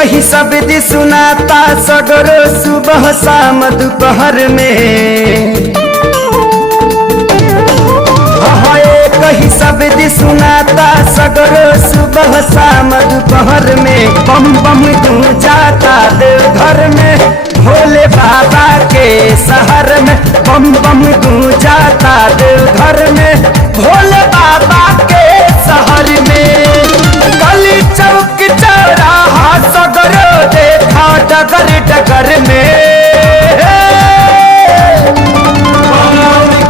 कहीं शब्द सुनाता सगरो सुबह शाम दोपहर में। कहीं शब्द सुनाता सगरो सुबह शाम दोपहर में। बम बम गूंजाता देवघर में भोले बाबा के शहर में। बम बम गूंजाता देवघर में भोले बाबा के शहर में। गली चौक चौराहा सगरो देखा डगर डगर में।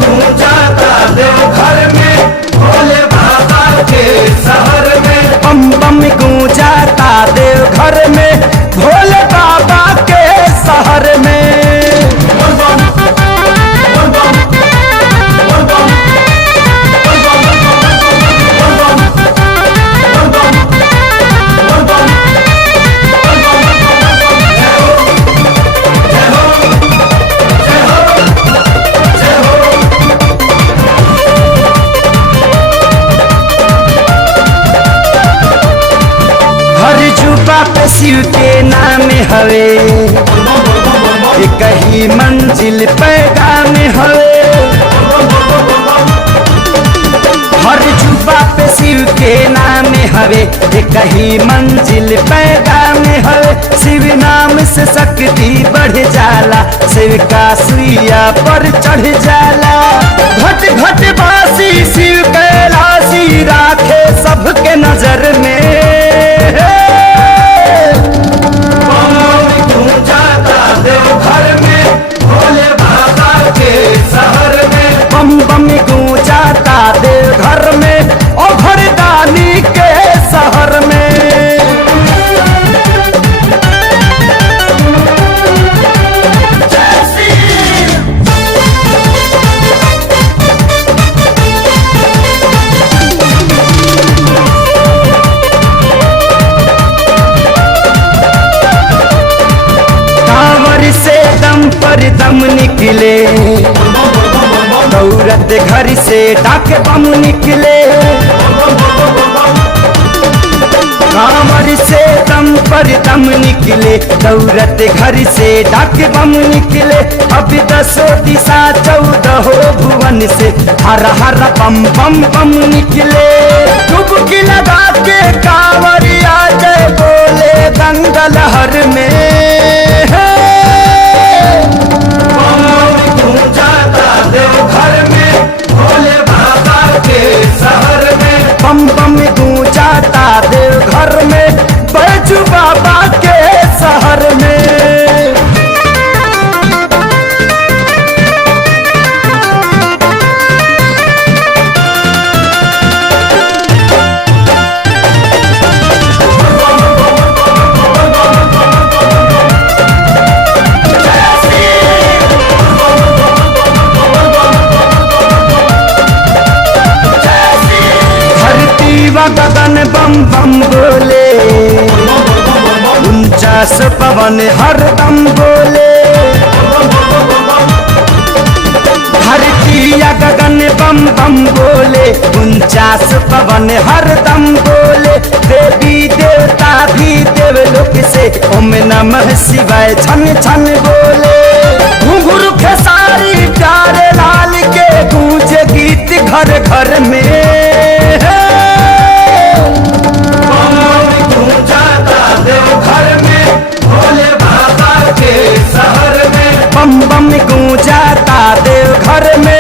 गूंजाता देवघर में भोले बाबा के शहर में। बम बम गूंजाता देवघर में भोले बाबा के शहर में। शिव के नाम हवे एक ही मंजिल पैगाम हवे। हर जुबा पे शिव के नाम हवे एक ही मंजिल पैगाम हवे। शिव नाम से शक्ति बढ़ जाला शिव का सुइया पर चढ़ जाला। घट घट बासी शिव कैलाशी राखे सबके नजर में। देवघर में भोले बाबा के शहर में। बम बम गूंजाता देवघर में और भरदानी के शहर में। पर दम निकले दौड़त घर से डाक बम निकले। कांवर से दम पर दम निकले दौड़त घर से डाक बम निकले। अब 10 दिशा 14 भुवन से हर हर बम बम बम निकले। डुबकी लगा के कांवरिया जय बोले गंगा लहर में। देवघर में भोले बाबा के शहर में। बम बम गूंजाता देवघर में बैजू बाबा के शहर में। गगन बम बम बोले 49 पवन हरदम बोले। धरती गगन बम बम बोले 49 पवन हरदम बोले। देवी देवता भी देवलोक से ओम नमः शिवाय छन छन बोले। घुंघरू खेसारी प्यारे लाल के गूंजे गीत घर घर में। देवघर में भोले बाबा के शहर में। बम बम गूंजाता देवघर में